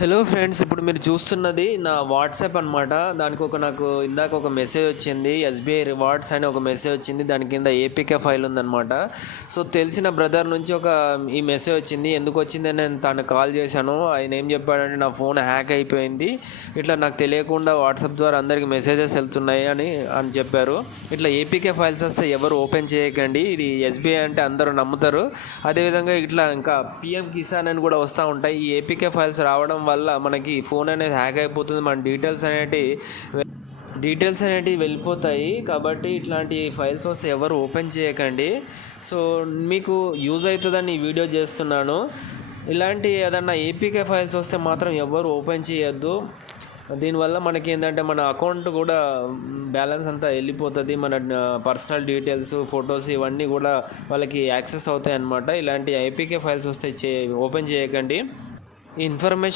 Hello friends, ఇప్పుడు మీరు చూస్తున్నది నా వాట్సాప్ అనమాట. దానికి నాకు ఇందాక ఒక మెసేజ్ వచ్చింది, ఎస్బీఐ రివార్డ్స్ అని ఒక మెసేజ్ వచ్చింది. దాని కింద ఏపీకే ఫైల్ ఉందన్నమాట. సో తెలిసిన బ్రదర్ నుంచి ఈ మెసేజ్ వచ్చింది. ఎందుకు వచ్చిందని నేను తనకు కాల్ చేశాను. ఆయన ఏం చెప్పాడంటే, నా ఫోన్ హ్యాక్ అయిపోయింది, ఇట్లా నాకు తెలియకుండా వాట్సాప్ ద్వారా అందరికి మెసేజెస్ వెళ్తున్నాయి అని చెప్పారు. ఇట్లా ఏపీకే ఫైల్స్ వస్తే ఎవరు ఓపెన్ చేయకండి, ఇది ఎస్బీఐ అంటే అందరూ నమ్ముతారు. అదేవిధంగా ఇట్లా ఇంకా పిఎం కిసాన్ అని కూడా వస్తూ ఉంటాయి. ఈ ఏపీకే ఫైల్స్ రావడం వల్ల మనకి ఫోన్ అనేది హ్యాక్ అయిపోతుంది, మన డీటెయిల్స్ అనేటివి వెళ్ళిపోతాయి. కాబట్టి ఇట్లాంటి ఫైల్స్ వస్తే ఎవరు ఓపెన్ చేయకండి. సో మీకు యూజ్ అవుతుందని ఈ వీడియో చేస్తున్నాను. ఇలాంటి ఏదన్నా ఏపీకే ఫైల్స్ వస్తే మాత్రం ఎవరు ఓపెన్ చేయొద్దు. దీనివల్ల మనకి ఏంటంటే మన అకౌంట్ కూడా బ్యాలెన్స్ అంతా వెళ్ళిపోతుంది. మన పర్సనల్ డీటెయిల్స్, ఫొటోస్ ఇవన్నీ కూడా వాళ్ళకి యాక్సెస్ అవుతాయి అన్నమాట. ఇలాంటి ఏపీకే ఫైల్స్ వస్తే ఓపెన్ చేయకండి. ఈ ఇన్ఫర్మేషన్